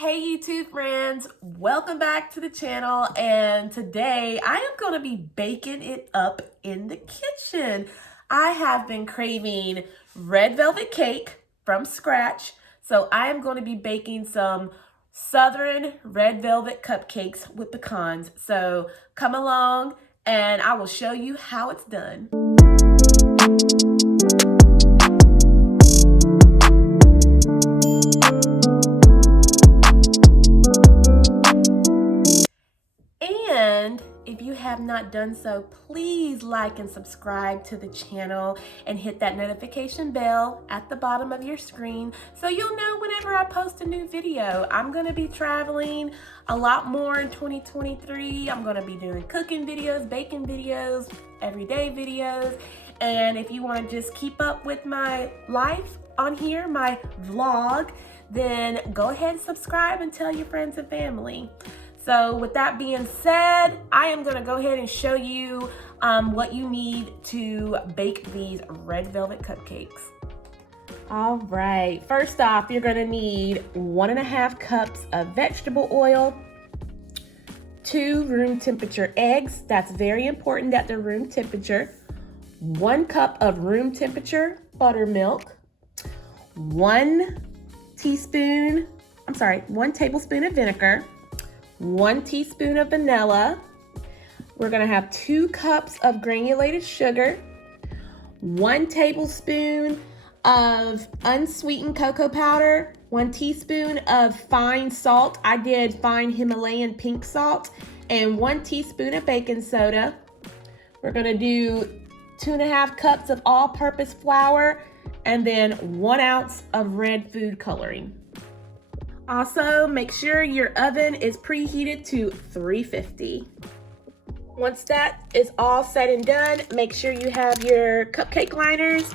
Hey YouTube friends, welcome back to the channel, and today I am going to be baking it up in the kitchen. I have been craving red velvet cake from scratch, so I am going to be baking some southern red velvet cupcakes with pecans. So come along and I will show you how it's done. And if you have not done so, please like and subscribe to the channel and hit that notification bell at the bottom of your screen so you'll know whenever I post a new video. I'm going to be traveling a lot more in 2023. I'm going to be doing cooking videos, baking videos, everyday videos. And if you want to just keep up with my life on here, my vlog, then go ahead and subscribe and tell your friends and family. So with that being said, I am going to go ahead and show you what you need to bake these red velvet cupcakes. All right, first off, you're going to need 1.5 cups of vegetable oil, 2 room temperature eggs. That's very important that they're room temperature. 1 cup of room temperature buttermilk, 1 tablespoon of vinegar, 1 teaspoon of vanilla. We're gonna have 2 cups of granulated sugar, 1 tablespoon of unsweetened cocoa powder, 1 teaspoon of fine salt. I did fine Himalayan pink salt, and 1 teaspoon of baking soda. We're gonna do 2.5 cups of all-purpose flour, and then 1 ounce of red food coloring. Also, make sure your oven is preheated to 350. Once that is all said and done, make sure you have your cupcake liners.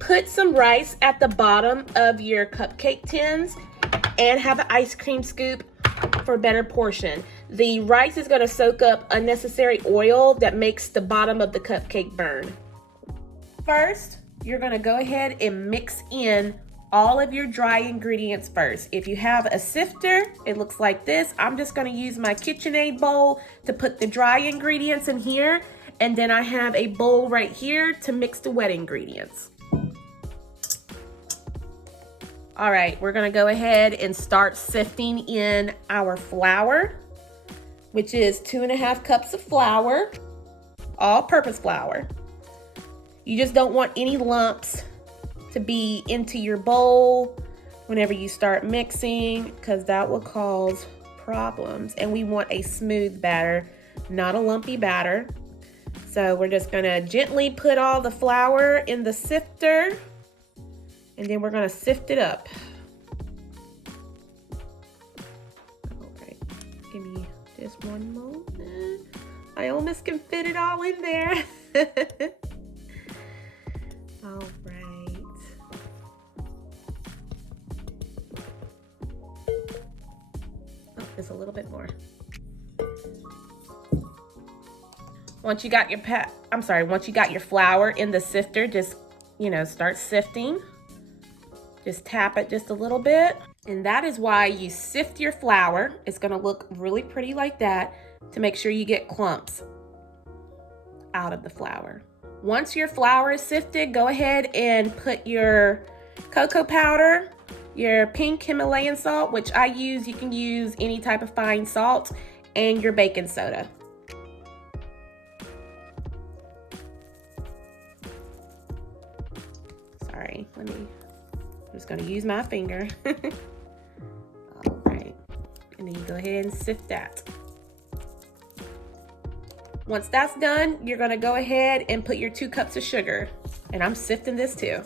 Put some rice at the bottom of your cupcake tins and have an ice cream scoop for better portion. The rice is going to soak up unnecessary oil that makes the bottom of the cupcake burn. First, you're going to go ahead and mix in all of your dry ingredients first. If you have a sifter, it looks like this. I'm just going to use my KitchenAid bowl to put the dry ingredients in here, and then I have a bowl right here to mix the wet ingredients. All right, we're going to go ahead and start sifting in our flour, which is 2.5 cups of flour, all-purpose flour. You just don't want any lumps to be into your bowl whenever you start mixing, because that will cause problems. And we want a smooth batter, not a lumpy batter. So we're just gonna gently put all the flour in the sifter, and then we're gonna sift it up. All right, give me just one moment. I almost can fit it all in there. All right. Just a little bit more. Once you got your flour in the sifter, just, start sifting. Just tap it just a little bit. And that is why you sift your flour. It's gonna look really pretty like that, to make sure you get clumps out of the flour. Once your flour is sifted, go ahead and put your cocoa powder, your pink Himalayan salt, which I use, you can use any type of fine salt, and your baking soda. Sorry, I'm just gonna use my finger. All right, and then you go ahead and sift that. Once that's done, you're gonna go ahead and put your 2 cups of sugar, and I'm sifting this too.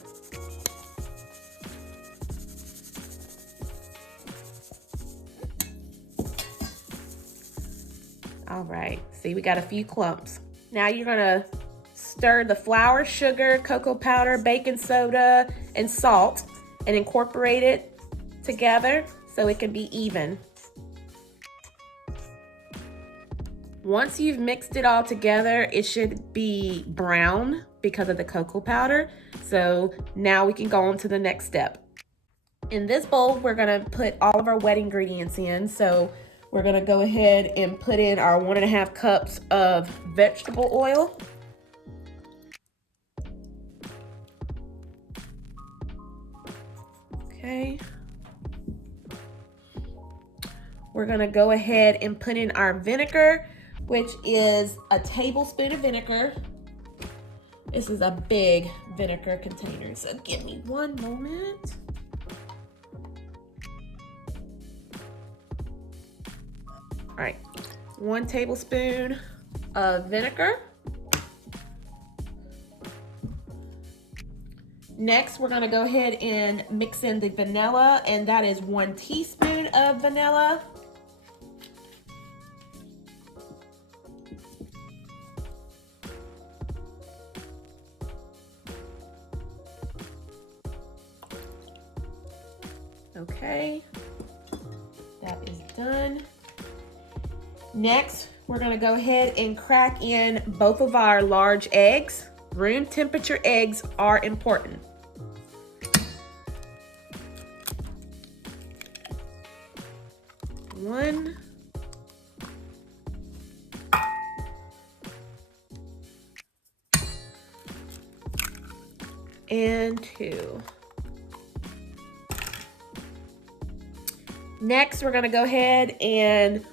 All right, see, we got a few clumps. Now you're gonna stir the flour, sugar, cocoa powder, baking soda, and salt, and incorporate it together so it can be even. Once you've mixed it all together, it should be brown because of the cocoa powder. So now we can go on to the next step. In this bowl, we're gonna put all of our wet ingredients in. So we're gonna go ahead and put in our 1.5 cups of vegetable oil. Okay. We're gonna go ahead and put in our vinegar, which is a tablespoon of vinegar. This is a big vinegar container, so give me one moment. All right, 1 tablespoon of vinegar. Next, we're gonna go ahead and mix in the vanilla, and that is 1 teaspoon of vanilla. Okay, that is done. Next, we're gonna go ahead and crack in both of our large eggs. Room temperature eggs are important. One. And 2. Next, we're gonna go ahead and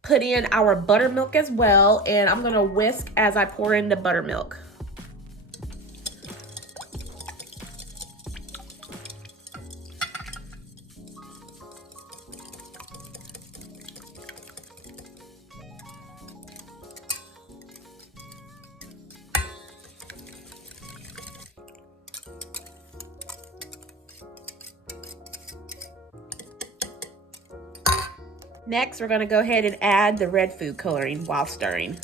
put in our buttermilk as well, and I'm gonna whisk as I pour in the buttermilk. Next, we're gonna go ahead and add the red food coloring while stirring.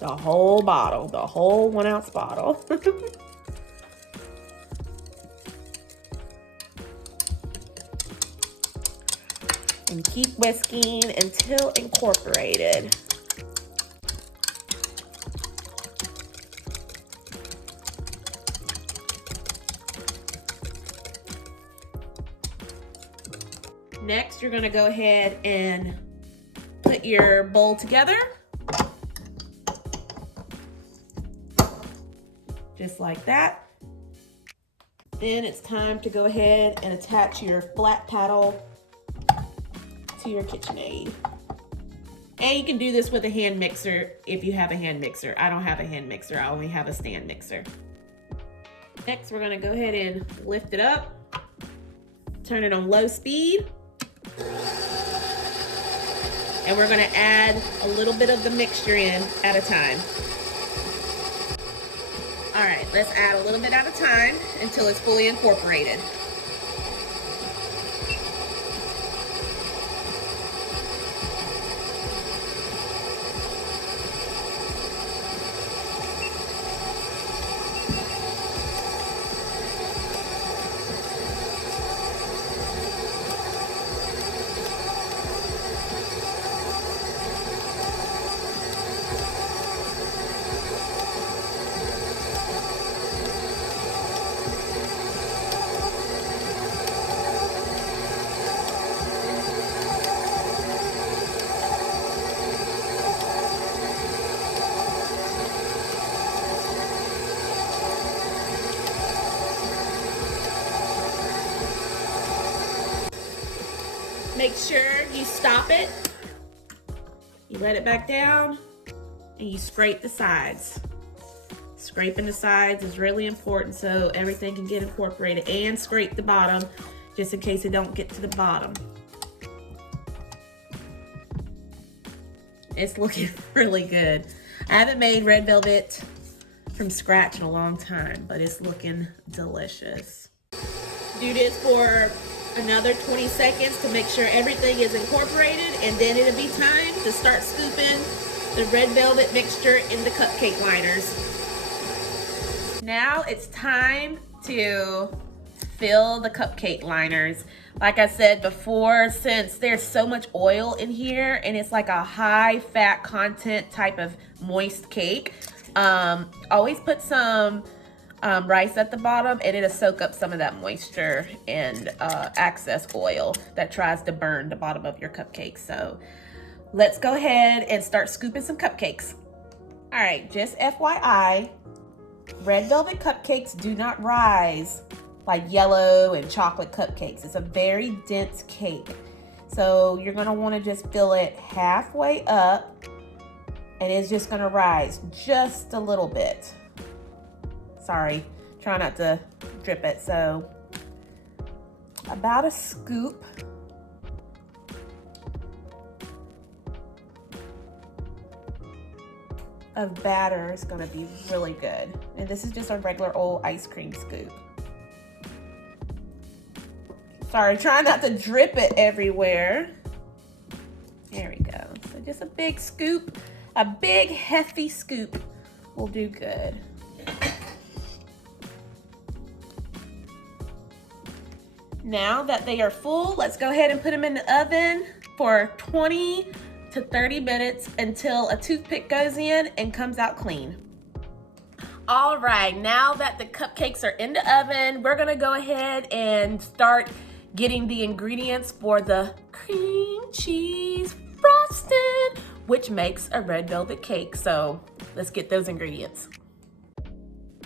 The whole bottle, the whole 1 ounce bottle. And keep whisking until incorporated. Next, you're gonna go ahead and put your bowl together. Just like that. Then it's time to go ahead and attach your flat paddle to your KitchenAid. And you can do this with a hand mixer if you have a hand mixer. I don't have a hand mixer, I only have a stand mixer. Next, we're gonna go ahead and lift it up, turn it on low speed. And we're gonna add a little bit of the mixture in at a time. All right, let's add a little bit at a time until it's fully incorporated. Make sure you stop it, you let it back down, and you scrape the sides. Scraping the sides is really important so everything can get incorporated, and scrape the bottom just in case it don't get to the bottom. It's looking really good. I haven't made red velvet from scratch in a long time, but it's looking delicious. Do this for another 20 seconds to make sure everything is incorporated, and then it'll be time to start scooping the red velvet mixture in the cupcake liners. Now it's time to fill the cupcake liners. Like I said before, since there's so much oil in here and it's like a high fat content type of moist cake, Always put some rice at the bottom, and it'll soak up some of that moisture and excess oil that tries to burn the bottom of your cupcakes. So let's go ahead and start scooping some cupcakes. All right, just FYI, red velvet cupcakes do not rise like yellow and chocolate cupcakes. It's a very dense cake. So you're gonna wanna just fill it halfway up, and it's just gonna rise just a little bit. Sorry, try not to drip it. So about a scoop of batter is gonna be really good. And this is just a regular old ice cream scoop. Sorry, try not to drip it everywhere. There we go. So just a big scoop, a big hefty scoop will do good. Now that they are full, let's go ahead and put them in the oven for 20 to 30 minutes until a toothpick goes in and comes out clean. All right, now that the cupcakes are in the oven, we're gonna go ahead and start getting the ingredients for the cream cheese frosting, which makes a red velvet cake. So let's get those ingredients.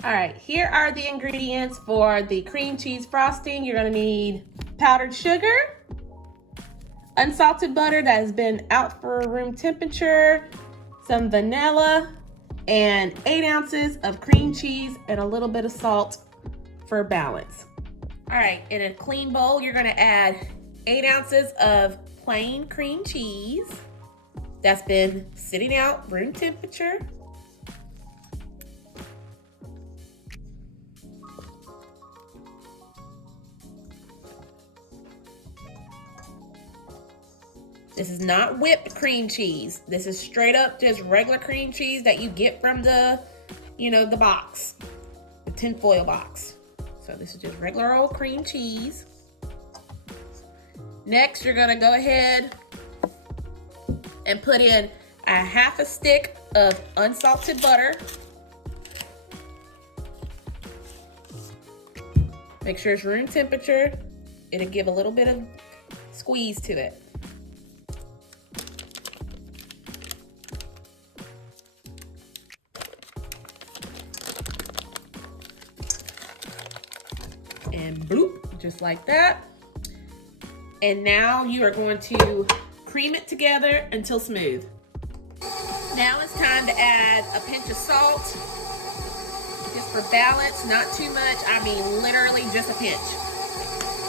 All right, here are the ingredients for the cream cheese frosting. You're gonna need powdered sugar, unsalted butter that has been out for room temperature, some vanilla, and 8 ounces of cream cheese and a little bit of salt for balance. All right, in a clean bowl, you're gonna add 8 ounces of plain cream cheese that's been sitting out room temperature. This is not whipped cream cheese. This is straight up just regular cream cheese that you get from the, the box, the tinfoil box. So this is just regular old cream cheese. Next, you're gonna go ahead and put in a half a stick of unsalted butter. Make sure it's room temperature. It'll give a little bit of squeeze to it. And bloop, just like that. And now you are going to cream it together until smooth. Now it's time to add a pinch of salt, just for balance, not too much. I mean, literally just a pinch,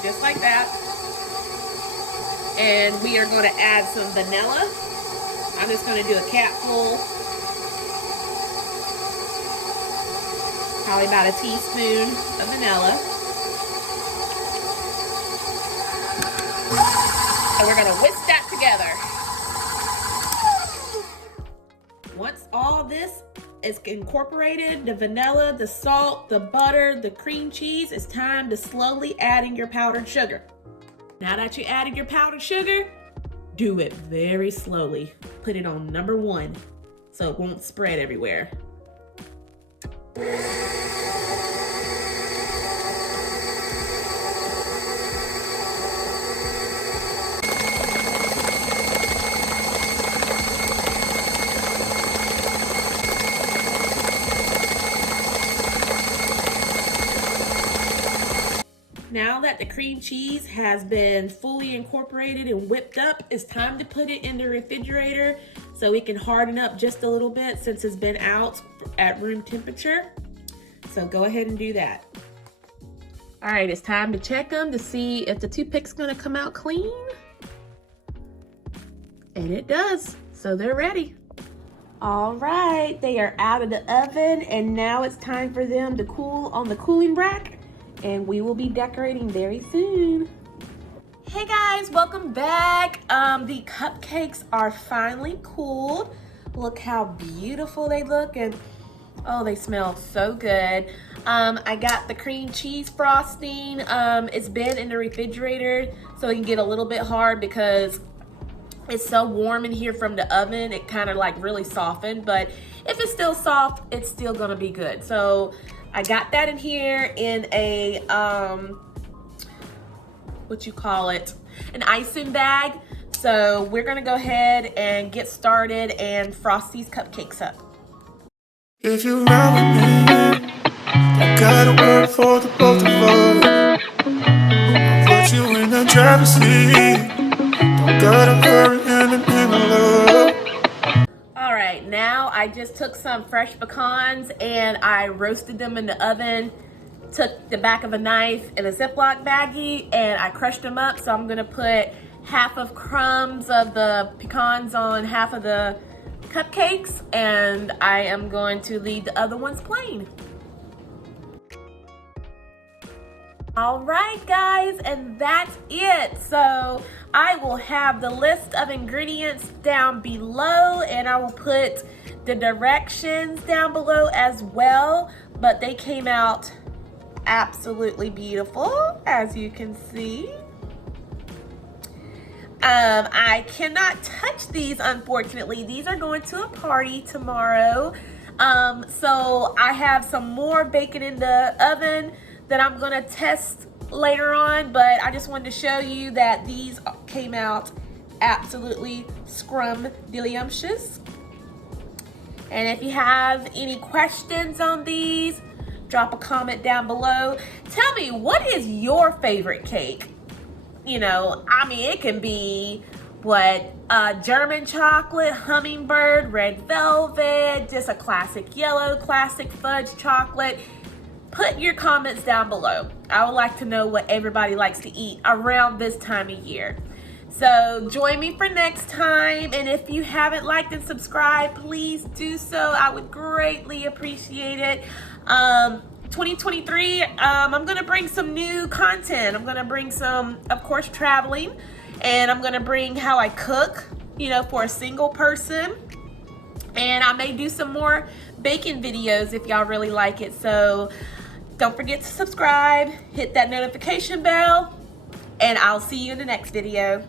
just like that. And we are going to add some vanilla. I'm just going to do a capful, probably about a teaspoon of vanilla. And we're gonna whisk that together. Once all this is incorporated, the vanilla, the salt, the butter, the cream cheese, it's time to slowly add in your powdered sugar. Now that you added your powdered sugar, do it very slowly. Put it on number 1 so it won't spread everywhere. Now that the cream cheese has been fully incorporated and whipped up, it's time to put it in the refrigerator so it can harden up just a little bit since it's been out at room temperature. So go ahead and do that. All right, it's time to check them to see if the toothpick's gonna come out clean. And it does, so they're ready. All right, they are out of the oven, and now it's time for them to cool on the cooling rack, and we will be decorating very soon. Hey guys, welcome back. The cupcakes are finally cooled. Look how beautiful they look, and oh, they smell so good. I got the cream cheese frosting. It's been in the refrigerator so it can get a little bit hard because it's so warm in here from the oven. It kind of like really softened, but if it's still soft, it's still gonna be good. So I got that in here in a, what you call it, an icing bag. So we're gonna go ahead and get started and frost these cupcakes up. If you run with me, I gotta work for the both of us. I'll put you in the driver's seat. Don't gotta hurry in the love. All right, now I just took some fresh pecans and I roasted them in the oven. Took the back of a knife in a Ziploc baggie and I crushed them up. So I'm gonna put half of crumbs of the pecans on half of the cupcakes, and I am going to leave the other ones plain. All right, guys, and that's it. So I will have the list of ingredients down below, and I will put the directions down below as well, but they came out absolutely beautiful, as you can see. I cannot touch these, unfortunately. These are going to a party tomorrow. So I have some more baking in the oven that I'm gonna test later on, but I just wanted to show you that these came out absolutely scrumdiddlyumptious. And if you have any questions on these, drop a comment down below. Tell me, what is your favorite cake? You know, I mean, it can be German chocolate, hummingbird, red velvet, just a classic yellow, classic fudge chocolate. Put your comments down below. I would like to know what everybody likes to eat around this time of year. So join me for next time. And if you haven't liked and subscribed, please do so. I would greatly appreciate it. 2023, I'm gonna bring some new content. I'm gonna bring some, of course, traveling, and I'm gonna bring how I cook, you know, for a single person. And I may do some more baking videos if y'all really like it. So don't forget to subscribe, hit that notification bell, and I'll see you in the next video.